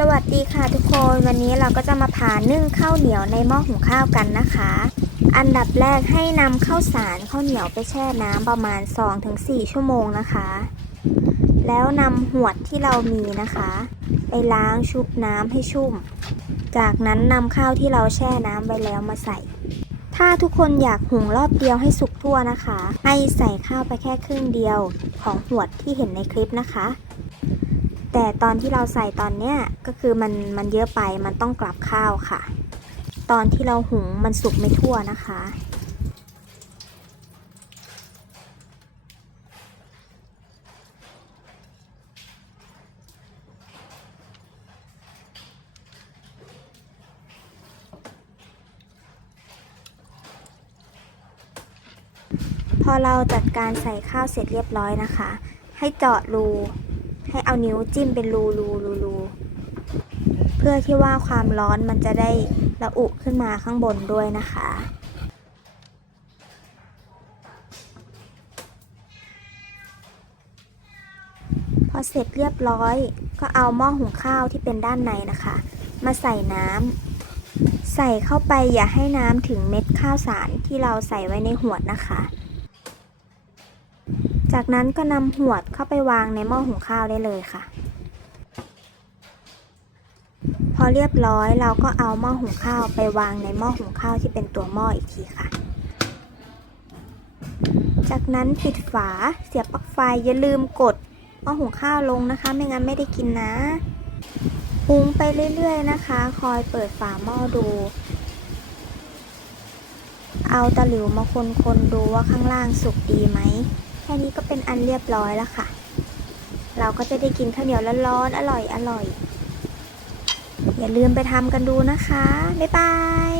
สวัสดีค่ะทุกคนวันนี้เราก็จะมาผ่านึ่งข้าวเหนียวในหม้อหุงข้าวกันนะคะ อันดับแรกให้นำข้าวสารข้าวเหนียวไปแช่น้ำประมาณ 2-4 ชั่วโมงนะคะ แล้วนำหวดที่เรามีนะคะ ไปล้างชุบน้ำให้ชุ่ม จากนั้นนำข้าวที่เราแช่น้ำไว้แล้วมาใส่ ถ้าทุกคนอยากหุงรอบเดียวให้สุกทั่วนะคะ ให้ใส่ข้าวไปแค่ครึ่งเดียวของหวดที่เห็นในคลิปนะคะ แต่ตอนที่เราใส่ตอนเนี้ยก็คือมันมันเยอะไปมันต้องกลับข้าวค่ะ ตอนที่เราหุงมันสุกไม่ทั่วนะคะ พอเราจัดการใส่ข้าวเสร็จเรียบร้อยนะคะ ให้เจาะรู ให้เอานิ้วจิ้มเป็นรูรูรูรูเพื่อที่ว่าความร้อนมันจะได้ระอุขึ้นมาข้างบนด้วยนะคะ พอเสร็จเรียบร้อยก็เอาหม้อหุงข้าวที่เป็นด้านในนะคะ มาใส่น้ำใส่เข้าไปอย่าให้น้ำถึงเม็ดข้าวสารที่เราใส่ไว้ในหวดนะคะ จากนั้นก็นำหวดเข้าไปวางในหม้อหุงข้าวได้เลยค่ะ พอเรียบร้อยเราก็เอาหม้อหุงข้าวไปวางในหม้อหุงข้าวที่เป็นตัวหม้ออีกทีค่ะ จากนั้นปิดฝาเสียบปลั๊กไฟอย่าลืมกดหม้อหุงข้าวลงนะคะ ไม่งั้นไม่ได้กินนะปรุงไปเรื่อยๆนะคะ คอยเปิดฝาหม้อดู เอาตะหลิวมาคนๆดูว่าข้างล่างสุกดีไหม ค่นี้ก็เป็นอันเรียบร้อยแล้วค่ะ เราก็จะได้กินข้าวเหนียวร้อนๆอร่อยอร่อยอย่าลืมไปทำกันดูนะคะ บ๊ายบาย